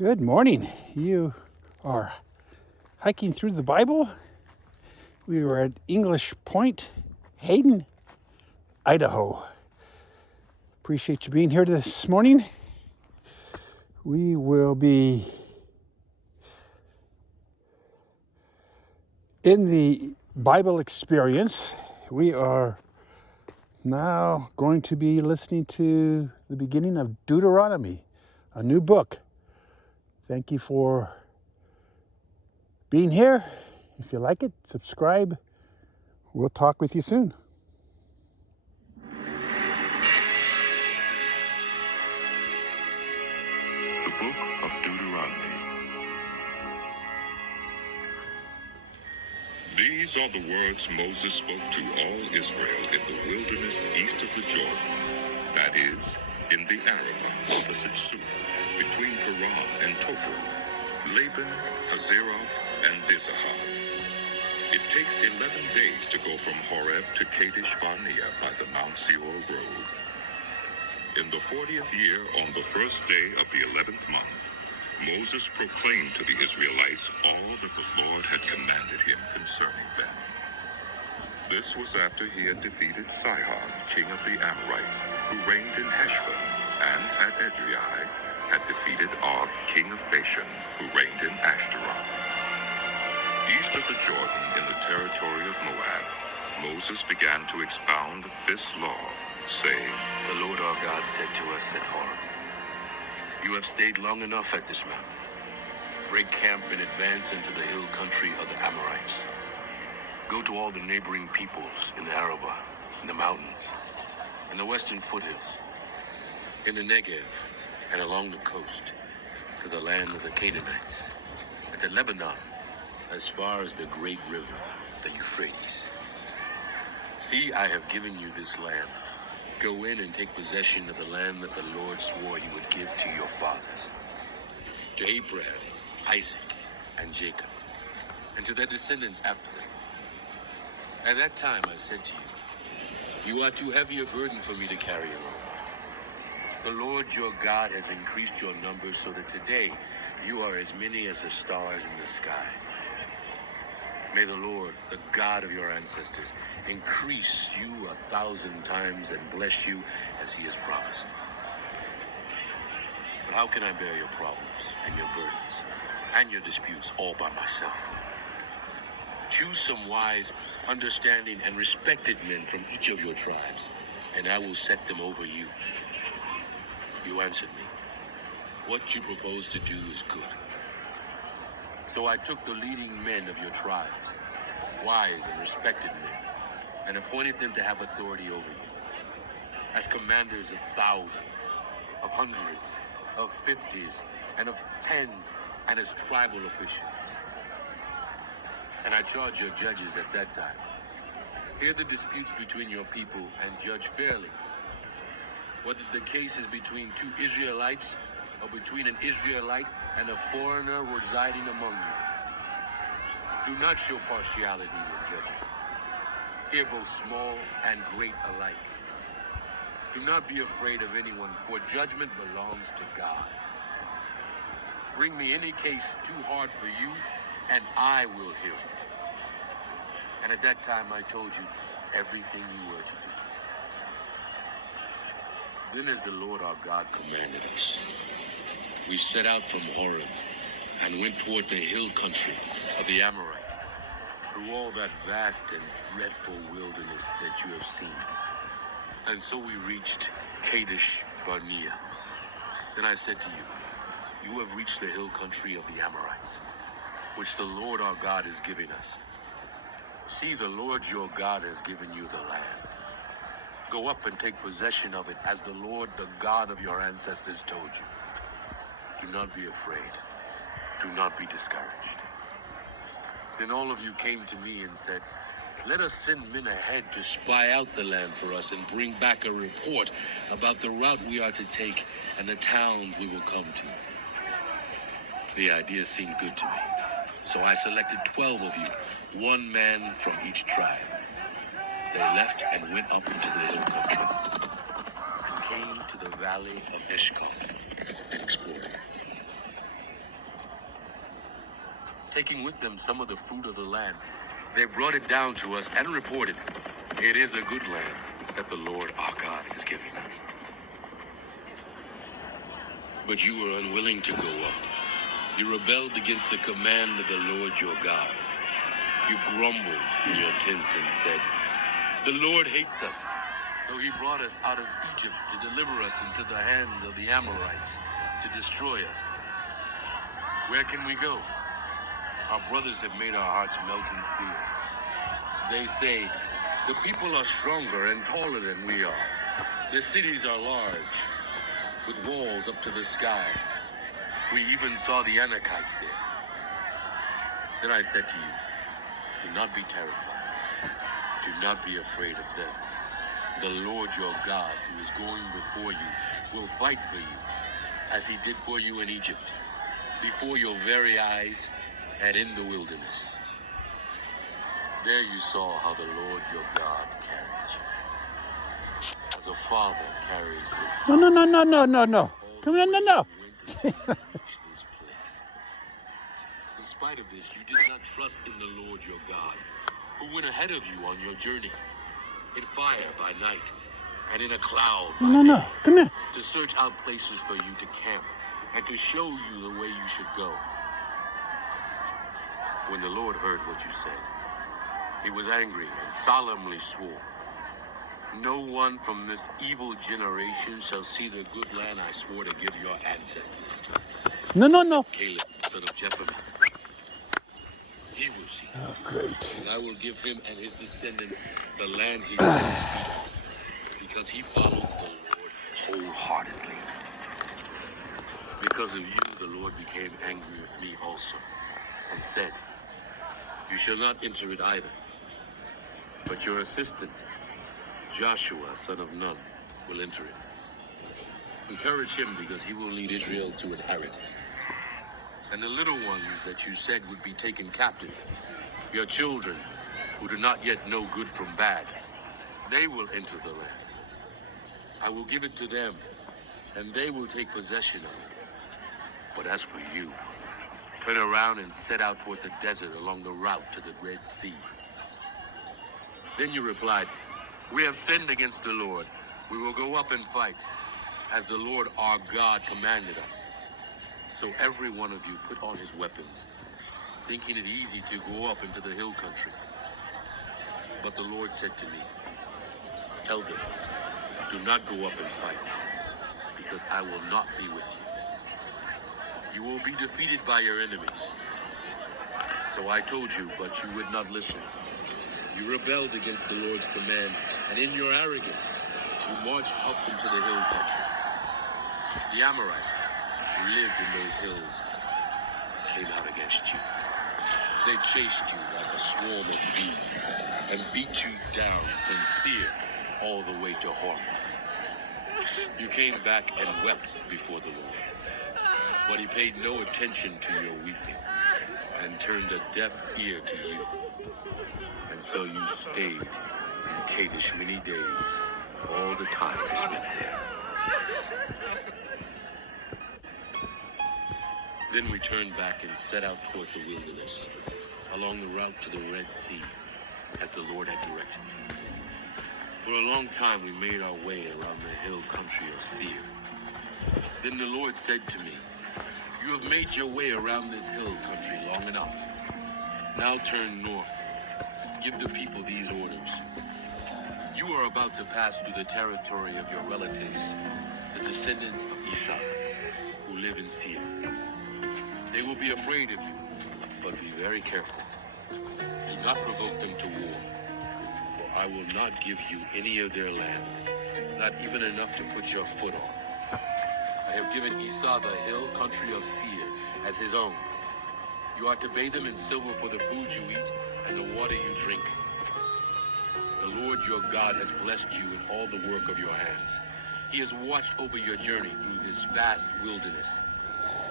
Good morning. You are hiking through the Bible. We were at English Point, Hayden, Idaho. Appreciate you being here this morning. We will be in the Bible experience. We are now going to be listening to the beginning of Deuteronomy, a new book. Thank you for being here. If you like it, subscribe. We'll talk with you soon. The Book of Deuteronomy. These are the words Moses spoke to all Israel in the wilderness east of the Jordan, that is, in the Arabah, opposite Suf, between Paran and Tophel, Laban, Hazeroth, and Dizahab. It takes 11 days to go from Horeb to Kadesh Barnea by the Mount Horeb road. In the 40th year, on the first day of the 11th month, Moses proclaimed to the Israelites all that the Lord had commanded him concerning them. This was after he had defeated Sihon, king of the Amorites, who reigned in Heshbon, and at Edrei had defeated Og, king of Bashan, who reigned in Ashtaroth. East of the Jordan, in the territory of Moab, Moses began to expound this law, saying, The Lord our God said to us at Horeb, You have stayed long enough at this mountain. Break camp and advance into the hill country of the Amorites. Go to all the neighboring peoples in the Arabah, in the mountains, in the western foothills, in the Negev, and along the coast, to the land of the Canaanites, and to Lebanon, as far as the great river, the Euphrates. See, I have given you this land. Go in and take possession of the land that the Lord swore he would give to your fathers, to Abraham, Isaac, and Jacob, and to their descendants after them. At that time I said to you, You are too heavy a burden for me to carry alone. The Lord your God has increased your numbers so that today you are as many as the stars in the sky. May the Lord, the God of your ancestors, increase you 1,000 times and bless you as he has promised. But how can I bear your problems and your burdens and your disputes all by myself? Choose some wise, understanding, and respected men from each of your tribes, and I will set them over you. You answered me, What you propose to do is good. So I took the leading men of your tribes, wise and respected men, and appointed them to have authority over you, as commanders of thousands, of hundreds, of 50s, and of 10s, and as tribal officials. And I charge your judges at that time, hear the disputes between your people and judge fairly, whether the case is between two Israelites or between an Israelite and a foreigner residing among you. Do not show partiality in judging. Hear both small and great alike. Do not be afraid of anyone, for judgment belongs to God. Bring me any case too hard for you, and I will hear it. And at that time I told you everything you were to do. Then as the Lord our God commanded us, we set out from Horeb and went toward the hill country of the Amorites, through all that vast and dreadful wilderness that you have seen. And so we reached Kadesh Barnea. Then I said to you, You have reached the hill country of the Amorites, which the Lord our God is giving us. See, the Lord your God has given you the land. Go up and take possession of it, as the Lord, the God of your ancestors, told you. Do not be afraid. Do not be discouraged. Then all of you came to me and said, Let us send men ahead to spy out the land for us and bring back a report about the route we are to take and the towns we will come to. The idea seemed good to me, so I selected 12 of you, one man from each tribe. They left and went up into the hill country and came to the valley of Eshcol and explored it. taking with them some of the fruit of the land. They brought it down to us and reported, "It is a good land that the Lord our God is giving us." But you were unwilling to go up. You rebelled against the command of the Lord your God. You grumbled in your tents and said, "The Lord hates us, so he brought us out of Egypt to deliver us into the hands of the Amorites, to destroy us. Where can we go? Our brothers have made our hearts melt in fear. They say, 'The people are stronger and taller than we are. The cities are large, with walls up to the sky. We even saw the Anakites there.' Then I said to you, 'Do not be terrified. Do not be afraid of them. The Lord your God, who is going before you, will fight for you, as he did for you in Egypt, before your very eyes and in the wilderness.' There you saw how the Lord your God carried you, as a father carries his son. No. Come on, no. This place. In spite of this, you did not trust in the Lord your God, who went ahead of you on your journey, in fire by night and in a cloud by No. day, Come here. to search out places for you to camp and to show you the way you should go. When the Lord heard what you said, he was angry and solemnly swore, 'No one from this evil generation shall see the good land I swore to give your ancestors.' No. Except Caleb, son of Jephunneh. He will see. Oh, great. And I will give him and his descendants the land he set his feet on, because he followed the Lord wholeheartedly. Because of you, the Lord became angry with me also, and said, 'You shall not enter it either, but your assistant, Joshua, son of Nun, will enter it. Encourage him, because he will lead Israel to inherit it. And the little ones that you said would be taken captive, your children who do not yet know good from bad, they will enter the land. I will give it to them, and they will take possession of it. But as for you, turn around and set out toward the desert along the route to the Red Sea.' Then you replied, 'We have sinned against the Lord. We will go up and fight, as the Lord our God commanded us.' So every one of you put on his weapons, thinking it easy to go up into the hill country. But the Lord said to me, 'Tell them, do not go up and fight, because I will not be with you. You will be defeated by your enemies.' So I told you, but you would not listen. You rebelled against the Lord's command, and in your arrogance, you marched up into the hill country. The Amorites, who lived in those hills, came out against you. They chased you like a swarm of bees and beat you down from Seir all the way to Horeb. You came back and wept before the Lord, but he paid no attention to your weeping and turned a deaf ear to you. And so you stayed in Kadesh many days, all the time you spent there. Then we turned back and set out toward the wilderness, along the route to the Red Sea, as the Lord had directed me. For a long time we made our way around the hill country of Seir. Then the Lord said to me, 'You have made your way around this hill country long enough. Now turn north. Give the people these orders. You are about to pass through the territory of your relatives, the descendants of Esau, who live in Seir. They will be afraid of you, but be very careful. Do not provoke them to war, for I will not give you any of their land, not even enough to put your foot on. I have given Esau the hill country of Seir as his own. You are to pay them in silver for the food you eat and the water you drink. The Lord your God has blessed you in all the work of your hands. He has watched over your journey through this vast wilderness.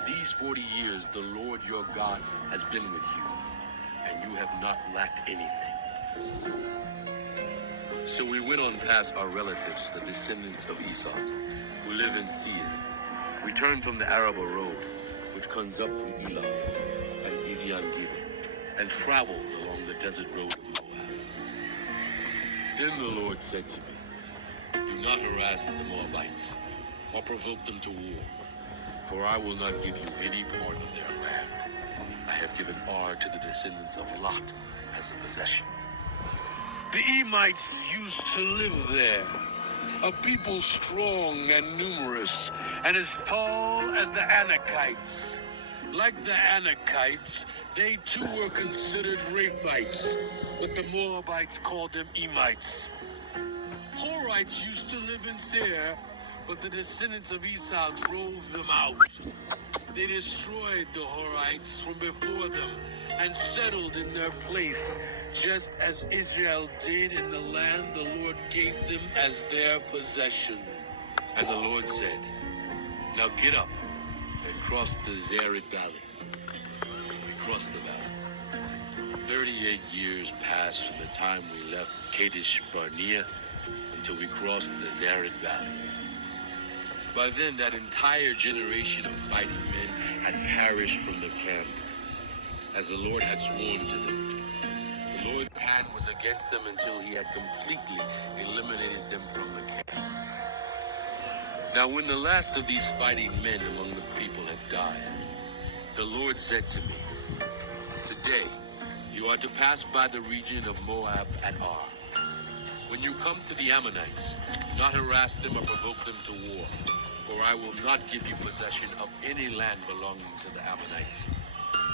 These 40 years the Lord your God has been with you, and you have not lacked anything. So we went on past our relatives, the descendants of Esau, who live in Seir. We turned from the Araba road, which comes up from Eloth, and Ezion-Geber, and traveled along the desert road of Moab. Then the Lord said to me, "Do not harass the Moabites, or provoke them to war, for I will not give you any part of their land. I have given Ar to the descendants of Lot as a possession." The Emites used to live there, a people strong and numerous, and as tall as the Anakites. Like the Anakites, they too were considered Rephites, but the Moabites called them Emites. Horites used to live in Seir, but the descendants of Esau drove them out. They destroyed the Horites from before them and settled in their place, just as Israel did in the land the Lord gave them as their possession. And the Lord said, "Now get up and cross the Zered Valley." We crossed the valley. 38 years passed from the time we left Kadesh Barnea until we crossed the Zered Valley. By then, that entire generation of fighting men had perished from the camp, as the Lord had sworn to them. The Lord's hand was against them until he had completely eliminated them from the camp. Now, when the last of these fighting men among the people had died, the Lord said to me, "Today, you are to pass by the region of Moab at Ar. When you come to the Ammonites, do not harass them or provoke them to war, for I will not give you possession of any land belonging to the Ammonites.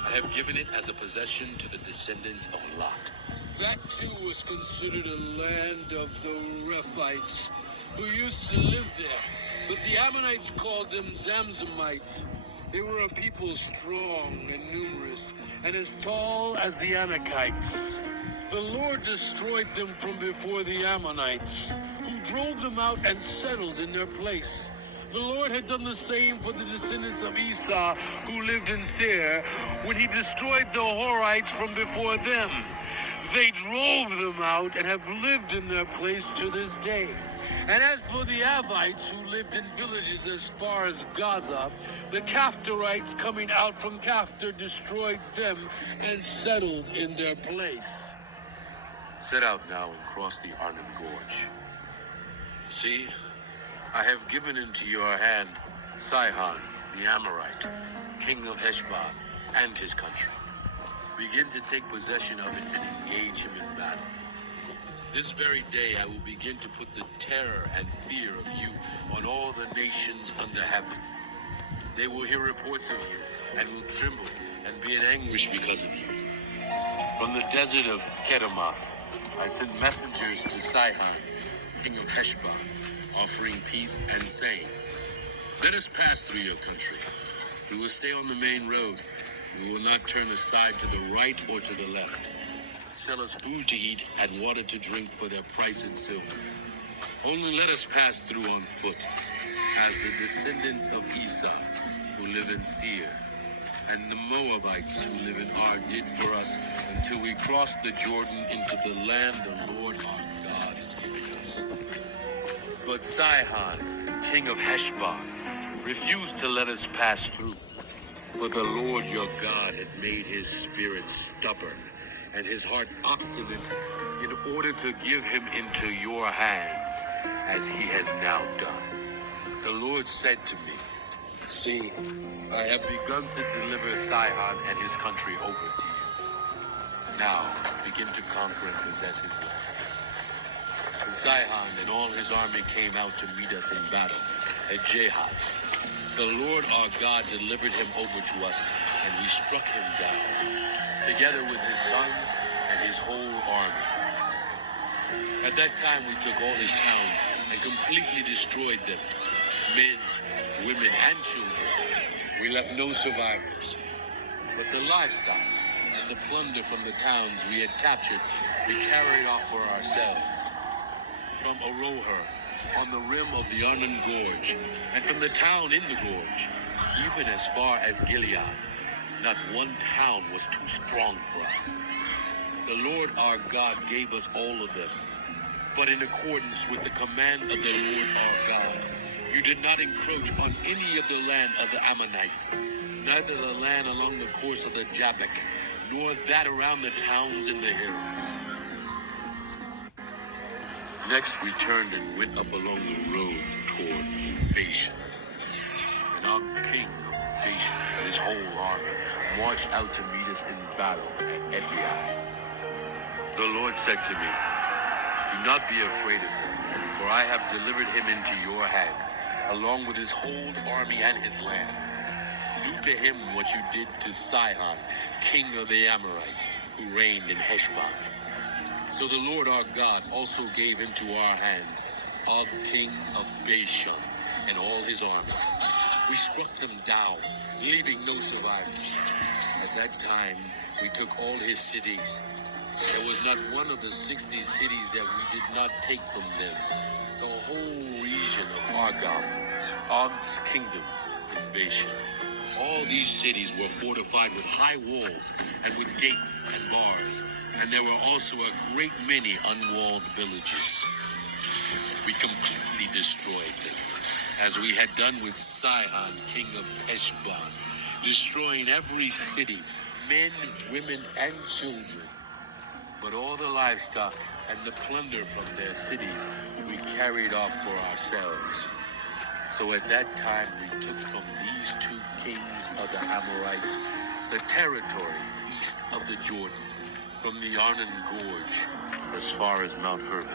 I have given it as a possession to the descendants of Lot." That too was considered a land of the Rephites, who used to live there, but the Ammonites called them Zamzamites. They were a people strong and numerous, and as tall as the Anakites. The Lord destroyed them from before the Ammonites, who drove them out and settled in their place. The Lord had done the same for the descendants of Esau, who lived in Seir, when he destroyed the Horites from before them. They drove them out and have lived in their place to this day. And as for the Avites, who lived in villages as far as Gaza, the Caphtorites coming out from Caphtor destroyed them and settled in their place. Set out now and cross the Arnon Gorge. See, I have given into your hand Sihon, the Amorite, king of Heshbon, and his country. Begin to take possession of it and engage him in battle. This very day I will begin to put the terror and fear of you on all the nations under heaven. They will hear reports of you and will tremble and be in anguish because of you. From the desert of Kedemoth, I sent messengers to Sihon, king of Heshbon, offering peace and saying, "Let us pass through your country. We will stay on the main road. We will not turn aside to the right or to the left. Sell us food to eat and water to drink for their price in silver. Only let us pass through on foot, as the descendants of Esau, who live in Seir, and the Moabites who live in Ar did for us until we crossed the Jordan into the land the Lord our God is giving us." But Sihon, king of Heshbon, refused to let us pass through. For the Lord your God had made his spirit stubborn and his heart obstinate in order to give him into your hands, as he has now done. The Lord said to me, "See, I have begun to deliver Sihon and his country over to you. Now begin to conquer and possess his land." And Sihon and all his army came out to meet us in battle at Jahaz. The Lord our God delivered him over to us, and we struck him down, together with his sons and his whole army. At that time we took all his towns and completely destroyed them, men, women, and children. We left no survivors. But the livestock and the plunder from the towns we had captured, we carried off for ourselves. From Aroher, on the rim of the Arnon Gorge, and from the town in the gorge, even as far as Gilead, not one town was too strong for us. The Lord our God gave us all of them, but in accordance with the command of the Lord our God, You did not encroach on any of the land of the Ammonites, neither the land along the course of the Jabbok, nor that around the towns in the hills. Next we turned and went up along the road toward Bashan. And Og, king of Bashan, and his whole army marched out to meet us in battle at Edom. The Lord said to me, "Do not be afraid of him, for I have delivered him into your hands, along with his whole army and his land. Do to him what you did to Sihon, king of the Amorites, who reigned in Heshbon." So the Lord our God also gave into our hands Og, king of Bashan, and all his army. We struck them down, leaving no survivors. At that time, we took all his cities. There was not one of the 60 cities that we did not take from them. The whole region of Argob, Og's kingdom in Bashan. All these cities were fortified with high walls and with gates and bars, and there were also a great many unwalled villages. We completely destroyed them, as we had done with Sihon, king of Heshbon, destroying every city, men, women, and children. But all the livestock and the plunder from their cities we carried off for ourselves. So at that time we took from these two kings of the Amorites the territory east of the Jordan, from the Arnon Gorge as far as Mount Horeb.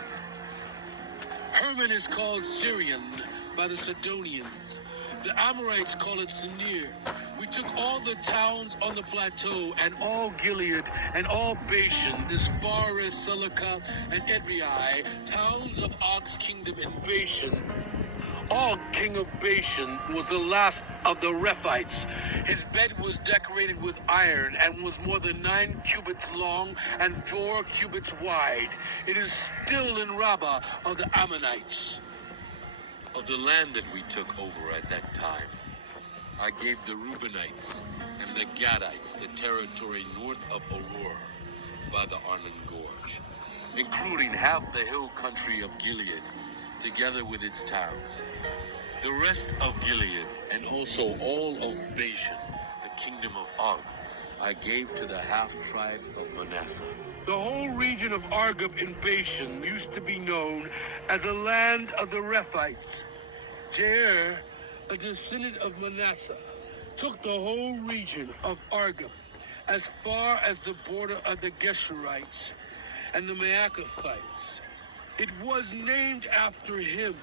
Hermon is called Syrian by the Sidonians. The Amorites call it Sinai. We took all the towns on the plateau and all Gilead and all Bashan as far as Sullekah and Edrei, towns of Og's kingdom in Bashan. Og, king of Bashan, was the last of the Rephites. His bed was decorated with iron and was more than 9 cubits long and 4 cubits wide. It is still in Rabbah of the Ammonites. Of the land that we took over at that time, I gave the Reubenites and the Gadites the territory north of Aurora by the Arnon Gorge, including half the hill country of Gilead, together with its towns. The rest of Gilead, and also all of Bashan, the kingdom of Og, I gave to the half-tribe of Manasseh. The whole region of Argob in Bashan used to be known as a land of the Rephites. Jair, a descendant of Manasseh, took the whole region of Argob as far as the border of the Geshurites and the Maacathites. It was named after him,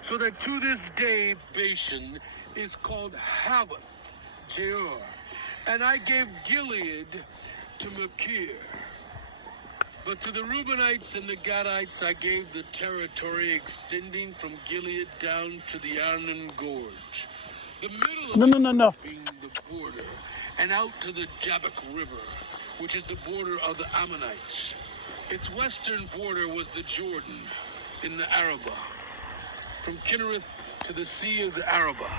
so that to this day Bashan is called Havoth Jair. And I gave Gilead to Machir. But to the Reubenites and the Gadites I gave the territory extending from Gilead down to the Arnon Gorge. The middle of No. it being the border, and out to the Jabbok River, which is the border of the Ammonites. Its western border was the Jordan in the Arabah, from Kinnereth to the Sea of the Arabah,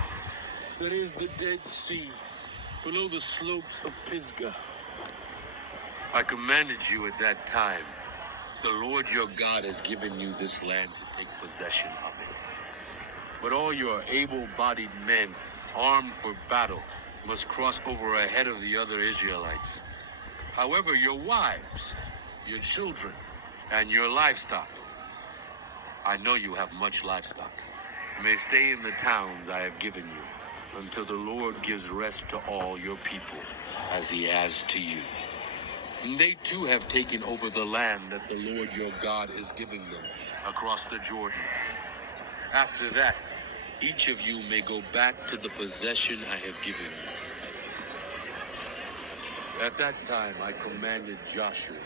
that is the Dead Sea, below the slopes of Pisgah. I commanded you at that time, the Lord your God has given you this land to take possession of it. But all your able-bodied men, armed for battle, must cross over ahead of the other Israelites. However, your wives, your children, and your livestock, I know you have much livestock, may stay in the towns I have given you, until the Lord gives rest to all your people, as he has to you. And they too have taken over the land that the Lord your God is giving them across the Jordan. After that, each of you may go back to the possession I have given you. At that time I commanded Joshua,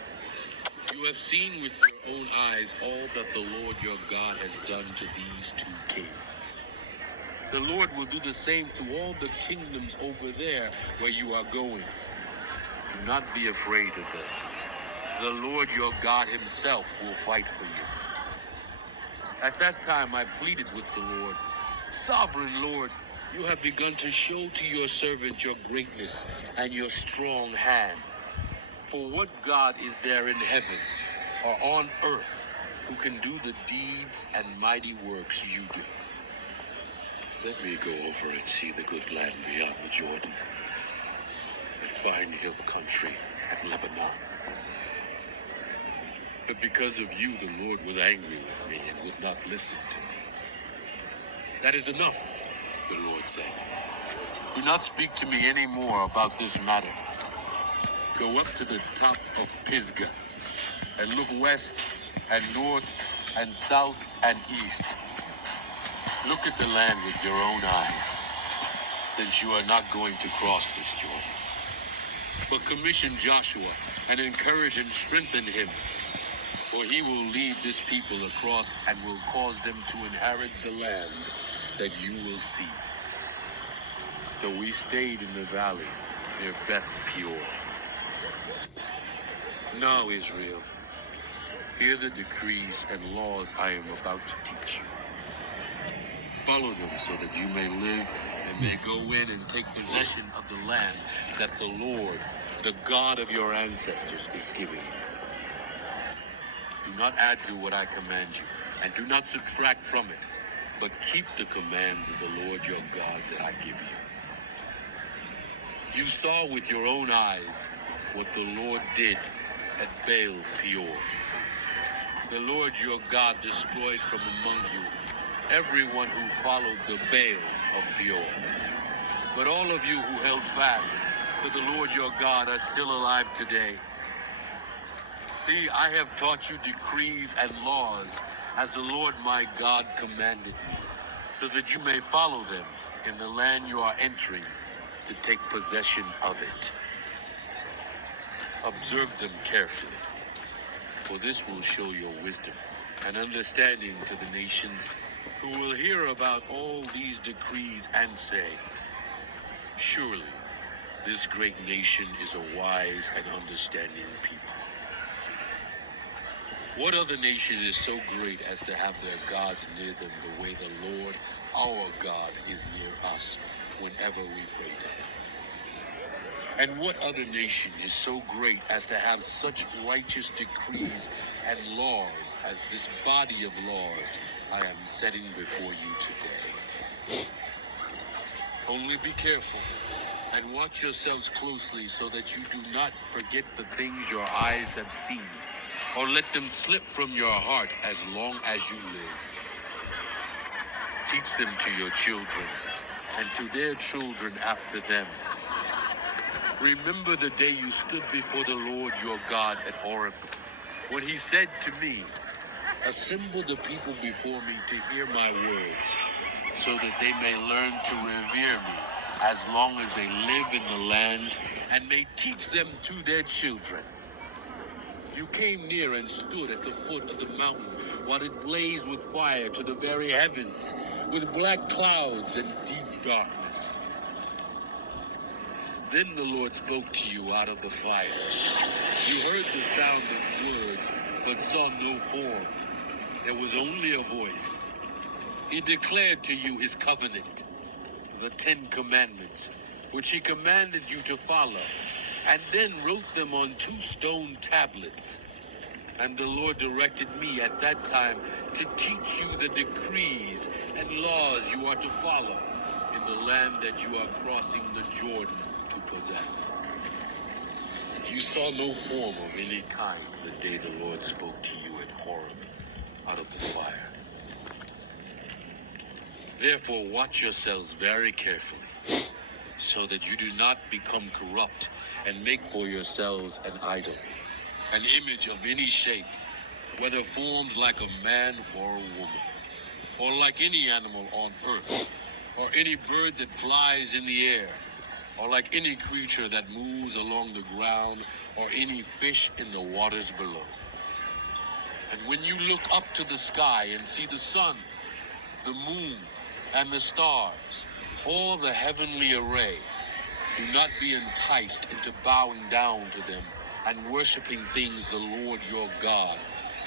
you have seen with your own eyes all that the Lord your God has done to these two kings. The Lord will do the same to all the kingdoms over there where you are going. Do not be afraid of them. The Lord your God himself will fight for you. At that time I pleaded with the Lord, Sovereign Lord, you have begun to show to your servant your greatness and your strong hand. For what God is there in heaven or on earth who can do the deeds and mighty works you do? Let me go over and see the good land beyond the Jordan, that fine hill country at Lebanon. But because of you, the Lord was angry with me and would not listen to me. That is enough, the Lord said. Do not speak to me any more about this matter. Go up to the top of Pisgah and look west and north and south and east. Look at the land with your own eyes, since you are not going to cross this Jordan. But commission Joshua and encourage and strengthen him, for he will lead this people across and will cause them to inherit the land that you will see. So we stayed in the valley near Beth Peor. Now, Israel, hear the decrees and laws I am about to teach you. Follow them so that you may live and may go in and take possession of the land that the Lord, the God of your ancestors, is giving you. Do not add to what I command you, and do not subtract from it, but keep the commands of the Lord your God that I give you. You saw with your own eyes what the Lord did at Baal Peor. The Lord your God destroyed from among you everyone who followed the Baal of Peor. But all of you who held fast to the Lord your God are still alive today. See, I have taught you decrees and laws as the Lord my God commanded me, so that you may follow them in the land you are entering to take possession of it. Observe them carefully, for this will show your wisdom and understanding to the nations who will hear about all these decrees and say, surely this great nation is a wise and understanding people. What other nation is so great as to have their gods near them the way the Lord, our God, is near us whenever we pray to him? And what other nation is so great as to have such righteous decrees and laws as this body of laws I am setting before you today? Only be careful and watch yourselves closely so that you do not forget the things your eyes have seen, or let them slip from your heart as long as you live. Teach them to your children and to their children after them. Remember the day you stood before the Lord your God at Horeb, when he said to me, assemble the people before me to hear my words, so that they may learn to revere me as long as they live in the land, and may teach them to their children. You came near and stood at the foot of the mountain, while it blazed with fire to the very heavens, with black clouds and deep darkness. Then the Lord spoke to you out of the fire. You heard the sound of words, but saw no form. There was only a voice. He declared to you his covenant, the 10 Commandments, which he commanded you to follow, and then wrote them on 2 stone tablets. And the Lord directed me at that time to teach you the decrees and laws you are to follow in the land that you are crossing the Jordan to possess. You saw no form of any kind the day the Lord spoke to you at Horeb out of the fire. Therefore, watch yourselves very carefully, so that you do not become corrupt and make for yourselves an idol, an image of any shape, whether formed like a man or a woman, or like any animal on earth, or any bird that flies in the air, or like any creature that moves along the ground, or any fish in the waters below. And when you look up to the sky and see the sun, the moon, and the stars, all the heavenly array, do not be enticed into bowing down to them and worshiping things the Lord your God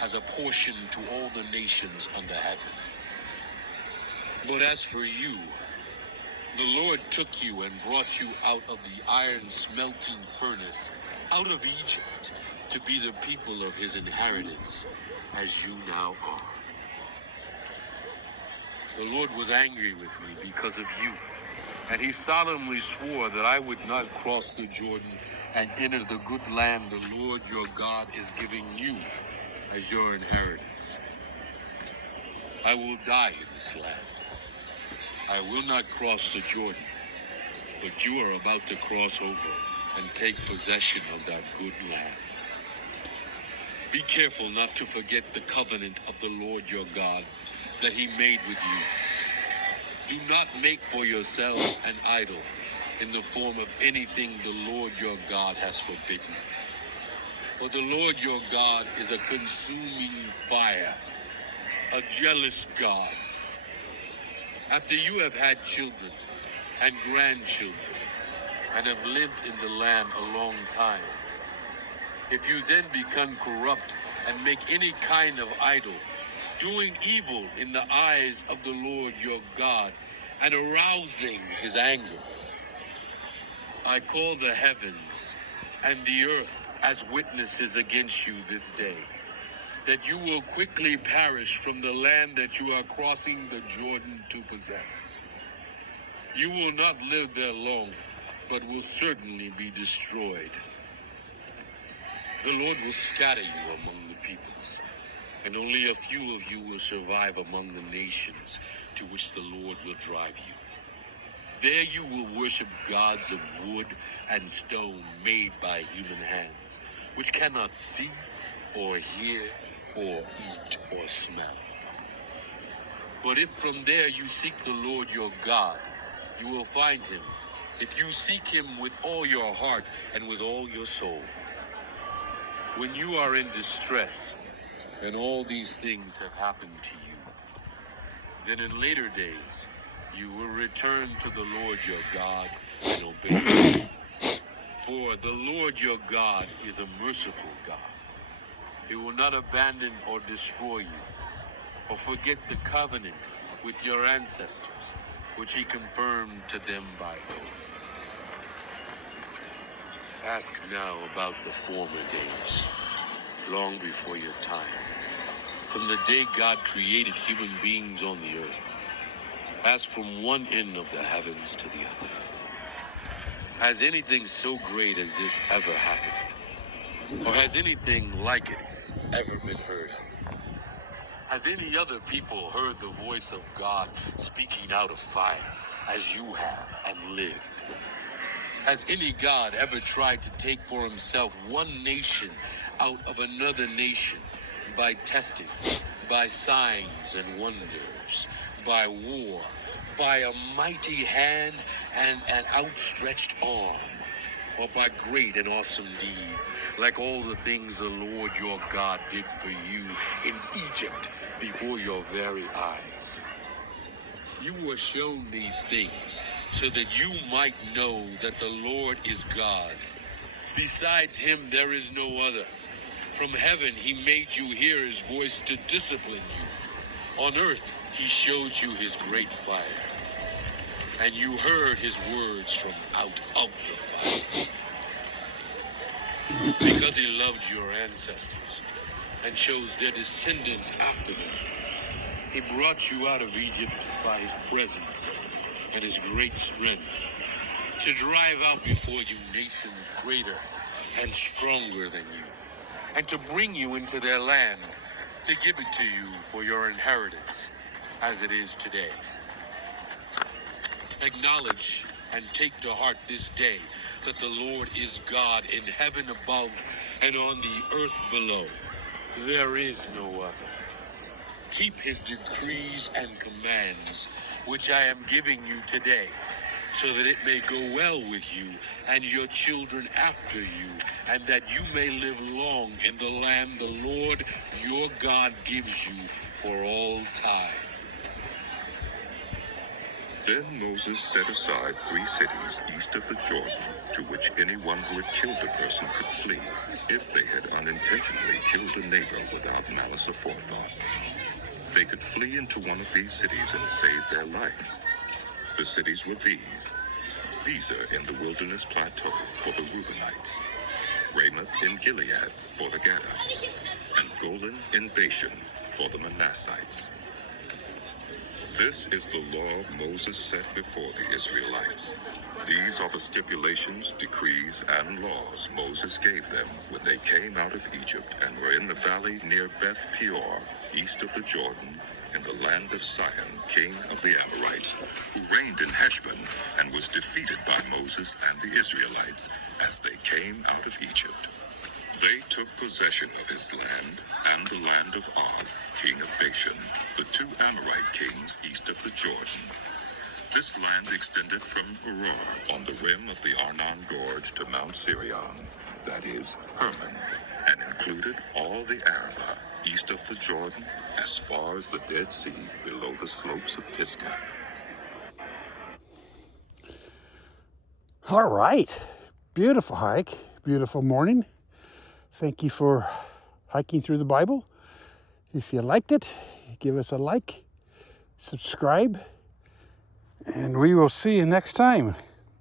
has apportioned to all the nations under heaven. But as for you, the Lord took you and brought you out of the iron smelting furnace, out of Egypt, to be the people of his inheritance, as you now are. The Lord was angry with me because of you, and he solemnly swore that I would not cross the Jordan and enter the good land the Lord your God is giving you as your inheritance. I will die in this land. I will not cross the Jordan, but you are about to cross over and take possession of that good land. Be careful not to forget the covenant of the Lord your God that he made with you. Do not make for yourselves an idol in the form of anything the Lord your God has forbidden. For the Lord your God is a consuming fire, a jealous God. After you have had children and grandchildren and have lived in the land a long time, if you then become corrupt and make any kind of idol, doing evil in the eyes of the Lord your God and arousing his anger, I call the heavens and the earth as witnesses against you this day, that you will quickly perish from the land that you are crossing the Jordan to possess. You will not live there long, but will certainly be destroyed. The Lord will scatter you among the peoples, and only a few of you will survive among the nations to which the Lord will drive you. There you will worship gods of wood and stone made by human hands, which cannot see or hear or eat or smell. But if from there you seek the Lord your God, you will find him, if you seek him with all your heart and with all your soul. When you are in distress, and all these things have happened to you, then in later days you will return to the Lord your God and obey him. For the Lord your God is a merciful God. He will not abandon or destroy you, or forget the covenant with your ancestors, which he confirmed to them by oath. Ask now about the former days, long before your time, from the day God created human beings on the earth, as from one end of the heavens to the other. Has anything so great as this ever happened? Or has anything like it ever been heard of? Has any other people heard the voice of God speaking out of fire, as you have and lived? Has any God ever tried to take for himself one nation out of another nation by testing, by signs and wonders, by war, by a mighty hand and an outstretched arm, or by great and awesome deeds, like all the things the Lord your God did for you in Egypt before your very eyes? You were shown these things so that you might know that the Lord is God. Besides him, there is no other. From heaven, he made you hear his voice to discipline you. On earth, he showed you his great fire, and you heard his words from out of the fire. Because he loved your ancestors and chose their descendants after them, he brought you out of Egypt by his presence and his great strength, to drive out before you nations greater and stronger than you, and to bring you into their land, to give it to you for your inheritance, as it is today. Acknowledge and take to heart this day that the Lord is God in heaven above and on the earth below. There is no other. Keep his decrees and commands, which I am giving you today, so that it may go well with you and your children after you, and that you may live long in the land the Lord your God gives you for all time. Then Moses set aside 3 cities east of the Jordan, to which anyone who had killed a person could flee, if they had unintentionally killed a neighbor without malice aforethought. They could flee into one of these cities and save their life. The cities were these: Bezer in the wilderness plateau for the Reubenites, Ramoth in Gilead for the Gadites, and Golan in Bashan for the Manassites. This is the law Moses set before the Israelites. These are the stipulations, decrees, and laws Moses gave them when they came out of Egypt and were in the valley near Beth Peor, east of the Jordan, in the land of Sihon, king of the Amorites, who reigned in Heshbon and was defeated by Moses and the Israelites as they came out of Egypt. They took possession of his land and the land of Og, king of Bashan, the two Amorite kings east of the Jordan. This land extended from Gerar on the rim of the Arnon Gorge to Mount Sirion, that is, Hermon, and included all the Arabah east of the Jordan as far as the Dead Sea below the slopes of Pisgah. All right. Beautiful hike. Beautiful morning. Thank you for hiking through the Bible. If you liked it, give us a like, subscribe, and we will see you next time.